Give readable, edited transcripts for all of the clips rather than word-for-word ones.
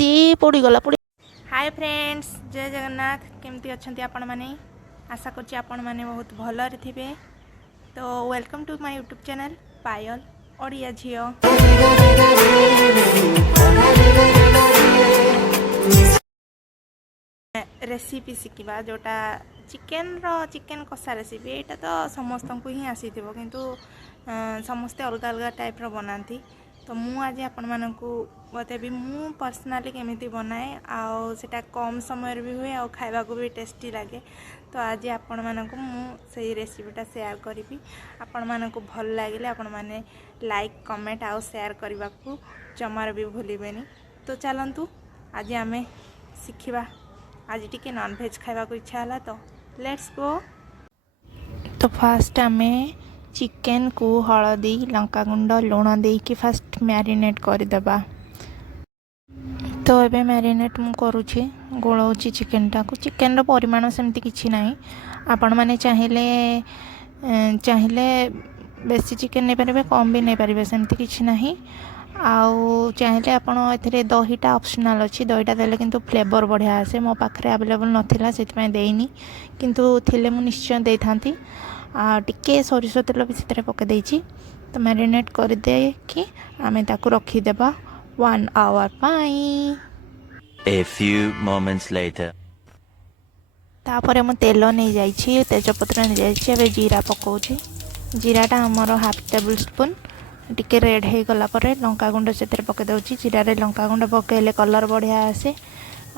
सी पोड़ीगला पोड़ी। Hi friends, जय जगन्नाथ। केमती अच्छंती आपण माने? आशा करछि आपण माने बहुत भलरे थिबे। तो welcome to my YouTube channel Payal Odia झियो। रेसिपी शिखा जोटा चिकेन कषा रेसिपी यहाँ तो समस्त को ही आसी किंतु समस्ते अलग अलग टाइप बनाती। तो मु आज आपण मानक बतेबी मु पर्सनाली केमिति बनाए आटा कम समय भी हुए खावा को भी टेस्टी लगे। तो आज आपण मानक मु से रेसिपीटा शेयर करी। आपण मानक भल लगे आपण माने लाइक कमेंट आउ शेयर करने को जमार भी भूलें। तो चलतु आज आमे शिखा। आज टिके नॉन वेज खावा को इच्छा है तो लेट्स गो। तो फास्ट आमे चिकेन को हलदी लंका गुंड लुण दे कि फास्ट मैरिनेट करदेबा। तो ये मैरिनेट मु करुँची गोलाऊँची चिकेन टाक। चिकेन रो परिमाण सेमती किछि नाही। आपण माने चाहिए बेसी चिकेन नहीं पारे कम भी नहीं पारे सेमती किछि नाही। आउ चाहिए आप दहीटा ऑप्शनल अच्छी दहीटा देले किंतु फ्लेवर बढ़िया आसे। मो पाखे अवेलेबल नाला से देनी किंतु थिले मु निश्चय दे था। टिके सोरिष तेल भी से पकई देछि। तो मैरिनेट कर दे कि आमे ताकू रखीदेबा 1 आवर पाई। A few moments later. तापर मु तेल नहीं जाइछि तेजपत्र नहीं जाइछि। एबे जीरा पकाउछि। जीराटा हमर हाफ टेबल स्पून टिके रेड हो गला पर लंका गुंड से पकई दूसरी। जीरा रे लंका गुंड पकईले कलर बढ़िया आसे।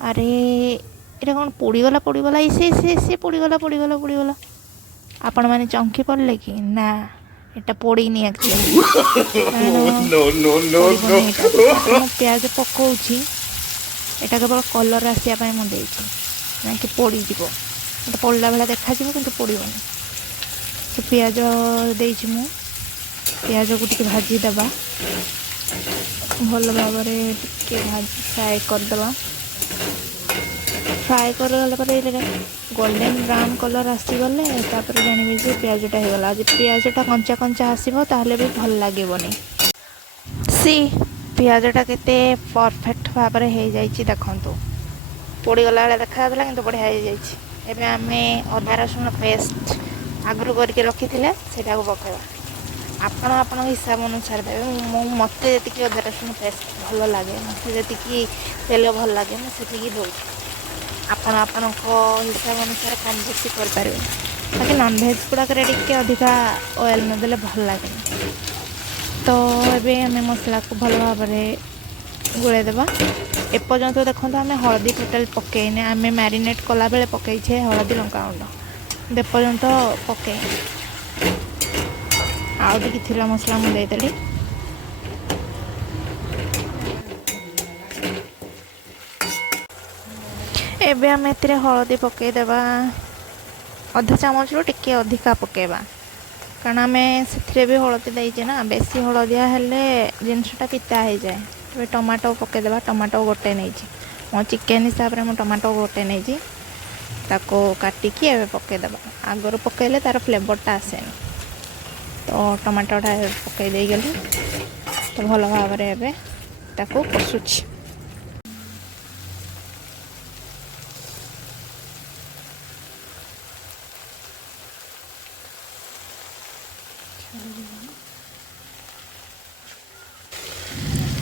अरे ये कौन पोड़ीगला इसे पोड़ीगला आपण मैंने चंकी पड़े कि ना एटा पोड़ीनी एक्चुअली। प्याज पकाउछि एटा केवल कलर आसापी मुझे ना कि पोड़ीज पोड़ा भाया देखा कि पोड़बनी। तो पियाज देइछि मु पियाज को टिके भाजी दबा भल भाव फ्राए करदे। फ्राए कर गोल्डन ब्राउन कलर आसीगले जानवे जे पियाजटा होगला। आज पियाजटा कंचा कंचा आसो ताहले भी भल लगेबनी। सी पियाजटा केते परफेक्ट भाव में हो जाइए देखु। पोड़ीगला बेले देखा कि बढ़िया हो जाइए। एबे आमे अदा रसुण पेस्ट आगु करके रखी से पकड़ा। आपण आपण हिसाब अनुसार देवे। मत जी अदा रसुण पेस्ट भल लगे मत जी तेल भल लगे मुझे दूँ। आपण आपण हिसाब अनुसार कम बेसी कर बाकी नॉन वेज गुड़ाक टिके अधिका ऑयल नदेले भल लगे। तो ये आम मसला को भल भाव में गोलेदेबा। एपर्यंत देखो आम हलदी टोटाल पकईने आम मैरिनेट कला बेले पकईछे हलदी लंका गुंड एपर्यंत पकई आउ टिके मसला मुझे देदेली। एबे आम एतिरे हलदी पकईदेबा अधा चामच रू टिके अधिका पकेबा कारण आम से भी हलदी देइछे ना। बेसी हलदिया हेले जिनसटा पिता हो जाए। तो टमाटो पकईदेबा। टमाटो गोटे नहीं मो चिकेन हिसाब से टमाटो गोटे नहीं ताको काटिकी एबे पकईदेबा। आगर पकईले तार फ्लेवरटा आसेनी। तो टमाटोटा पकई दे गली। तो भल भाव में एबे ताको कषुछि।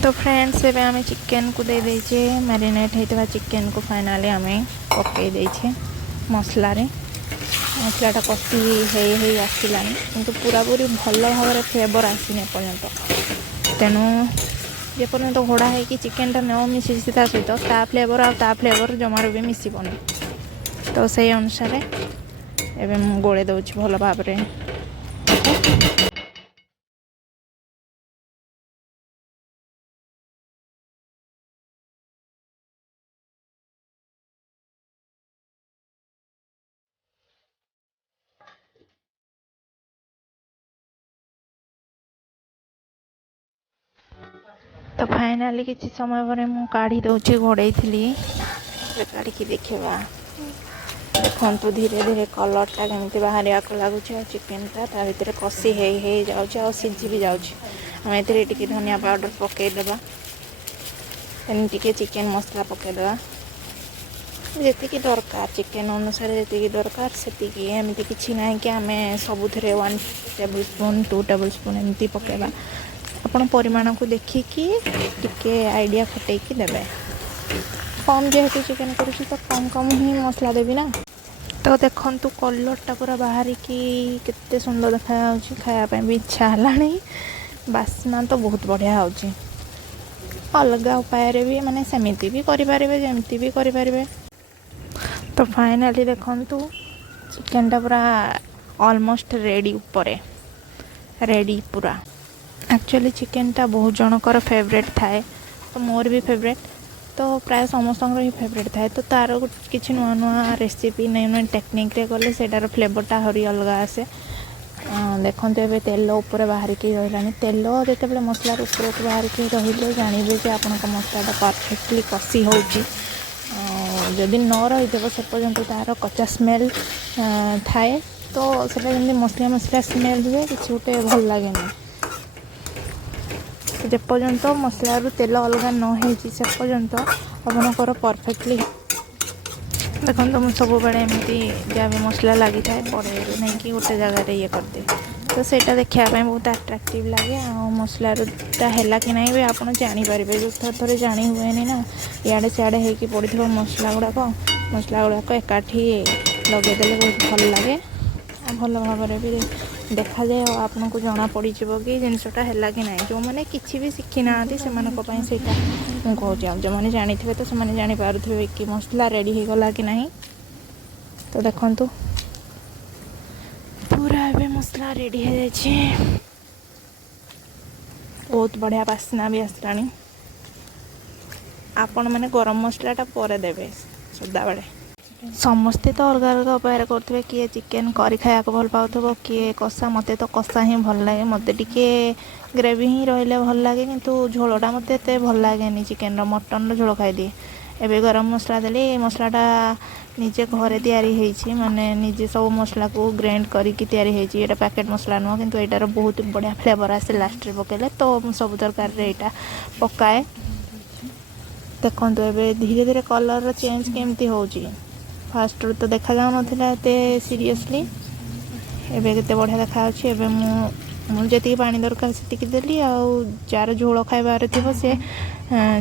तो फ्रेंड्स एबे आमे चिकेन को दे देइछे। मैरिनेट होइतबा चिकेन को फाइनली आमे पकई देइछे मसला रे। मसलाटा कषि हो आसलानी किंतु पूरा पूरी भल भाव में फ्लेवर आसनी एपर्यंत। तेणु जेपर्यंत घोड़ा है कि चिकेनटा न मिसी सहित ता फ्लेवर आ फ्लेवर जमार भी मिसबनी। तो से अनुसार एवं गोले दूसरी भल भाव में। तो फाइनाली किसी समय पर मु काढ़ी दूसरी घोड़े थी काढ़ी देखा। देखु धीरे धीरे कलरटा केमी बाहर को लगुच। चिकेनटा ता भर कषि हो जाऊँ सिझी भी जाऊँ। आम ए धनिया पाउडर पकईदेबा। एमती चिकेन मसला पकईदे जी दरकार चिकेन अनुसार जी दरकार से एमती किसी ना कि आम सब 1 टेबल स्पून 2 टेबल स्पून एमती पकेबा आपण परिमाण को देखिकी टिके आइडिया खटेकी देवे कम जेहेतु चिकेन करुँच तो कम कम ही मसला देवी ना। तो देखंतु कलरटा पूरा बाहर की केते सुंदर देखा खायापी भी इच्छा है बास्ना तो बहुत बढ़िया होची अलग उपाय भी माने सेमिति भी करें जमती भी करें। तो फाइनली देखंतु चिकेनटा पूरा ऑलमोस्ट रेडी ऊपर रेडी पूरा एक्चुअली चिकेनटा बहुत जनकर फेवरेट थाए तो मोर भी फेवरेट तो प्राय समस्त ही फेवरेट थाए तो तार किसी नुआ नुआ रेसिपी नई नई टेक्निक रे गले सेटार फ्लेवरटा हरी अलग आसे। देखते ए तेल उपर बाहर की रहा तेल जो मसला ऊपर को बाहर की रही जानवे कि आपण मसलाटा परफेक्टली कषी हो जदि न रही से पर्यंत तार कच्चा स्मेल थाए तो सेटा जमी मसला मसला स्मेल हुए किसी गोटे भल लगे जे पर्यंत मसलार तेल अलग न से पर्यंत आपनकर परफेक्टली देखो मुझे सब बड़े एमती जहाँ भी मसला लगी था पड़े नहीं कि गोटे जगह ये करदे तो सेटा देखापी बहुत अट्राक्टिव लगे आ मसलाटा है कि नहीं भी आप जापर जो थर थर जानी हुए ना इे सियाड़े होगी पड़ो मसला गुड़ाक एकाठी लगेदे बहुत भल लगे भल भाव भी देखा जाए आपन को जना पड़ कि जिनसटा है कि ना जो मैंने किसी भी शिखी ना से कहूँ जो मैंने जानी थे तो से जानीपारे कि मसला रेडी हो गला कि नहीं। तो देखंतु पूरा ए मसला रेडी हो जाए बहुत बढ़िया बास्ना भी आसलानी आपण मैंने गरम मसलाटा पर देवे सदा बेले समस्ते तो अलग अलग उपाय करेंगे किए चिकेन करी खाया भल पाथब किए कषा मत तो कषा ही भल लगे मत टिके ग्रेवी ही रही भल लगे किंतु झोलटा मत एत भल लगे चिकेन मटन झोल खाईदिए एवं गरम मसला देली मसलाटा निजे घरे तैयारी माने निजे सब मसला को ग्राइंड करके तैयारी ये पैकेट मसला नुह किंतु एटार बहुत बढ़िया फ्लेवर आसे लास्ट रे पकेले तो सब तरकारी यहाँ पकाए देखो ए धीरे धीरे कलर चेंज केमती होची फास्ट तो देखा जाऊ ना सीरियसली एबे केते बढ़िया देखा मुझे पानी दरकार से देली जार झोल खाइबार थी से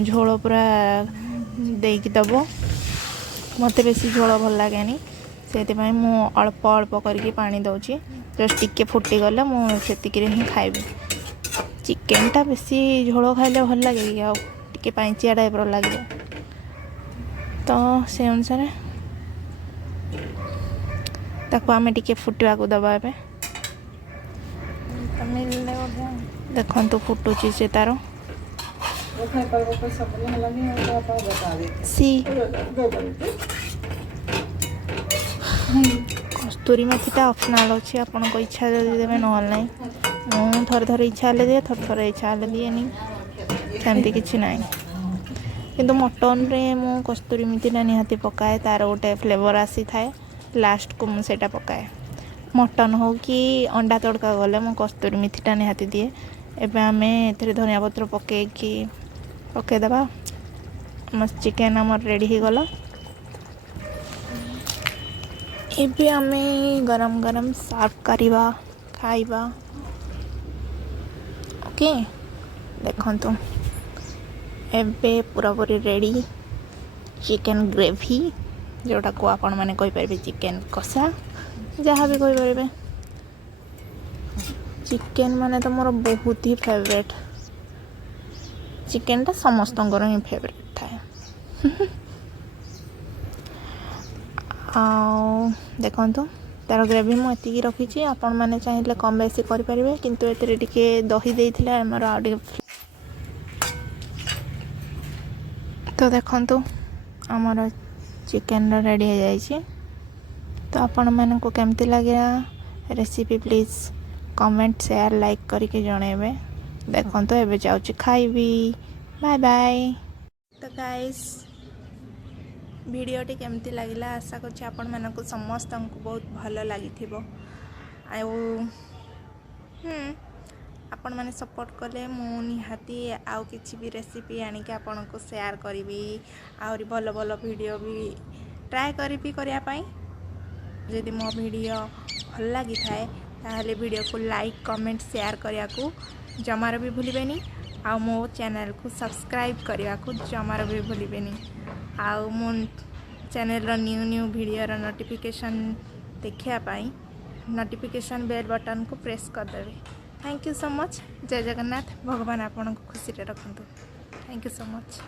झोल पूरा देकी दब मत बेसी झोल भल लगे से अल्प अल्प करके पानी दौची जस्ट टिके फुटी गले मुझे ही खाइबी चिकेनटा बेसी झोल खाइले भल लगे कि आगे पाइचिया टाइप लगे तो से अनुसार ताको आमे टिके फुटवा को दबा ए देखो फुटुची से तार सी कस्तूरी मेथीटा ऑप्शनल अच्छी आपण इच्छा जदि देवे ना मुझे थर थर इच्छा दिए थर थर इच्छा दिएनी सेमती किसी ना किंतु मटन रे मु कस्तूरी मेथीटा निहाती पकाए तार गोटे फ्लेवर आसी थाए लास्ट को मुझे पकाए मटन हो कि अंडा तड़का गले मु कस्तूरी मेथीटा निहाती दिए एवं आम ए धनिया पत्र पकईदबा मस्त चिकेन आमर रेडी हो गला एबे आम गरम गरम सर्व करवा खाइबा ओके देखंतु एबे पूरा पूरी रेडी चिकेन ग्रेवी जोटा को आपण मैंने कहींपारे चिकेन कषा जहाँ भी कहींपारे चिकेन माने तो मोर बहुत ही फेवरेट चिकेनटा समस्त ही फेवरेट थाए देखंतु तार ग्रेवी मुझे रखी आपण मैंने चाहिए कम बेसी करें किंतु एते टिके दही देइथिला हमर आडे तो देखंतु हमर चिकेन रेडी हो जाइए। तो आपण मानक केमती लगे recipe please comment share like करके जनइबे देखो तो एबे जाऊँ खाइबी बाय बाय। तो गाइस भिडियोटी केमती लगिला आशा करछि आपण मानक समस्त को बहुत भल लगी आपण मैंने सपोर्ट कले मु निहाती आउ किछि भी रेसिपी आनिक आपनको शेयर करी आहरी भल भल वीडियो भी ट्राए करी करिया पई जदि मो वीडियो भल लगी थाए ताहले वीडियो को लाइक कमेंट शेयर करिया को जमार भी भूलिबेनी आ मो चैनल को सब्सक्राइब करिया को जमार भी भूलिबेनी आ मो चैनल रो न्यू वीडियो रो नोटिफिकेशन देखिया पाई नोटिफिकेशन बेल बटन को प्रेस कर देबे। Thank you so much. जय जगन्नाथ। भगवान आपन को खुशी रे रखंतु। Thank you so much.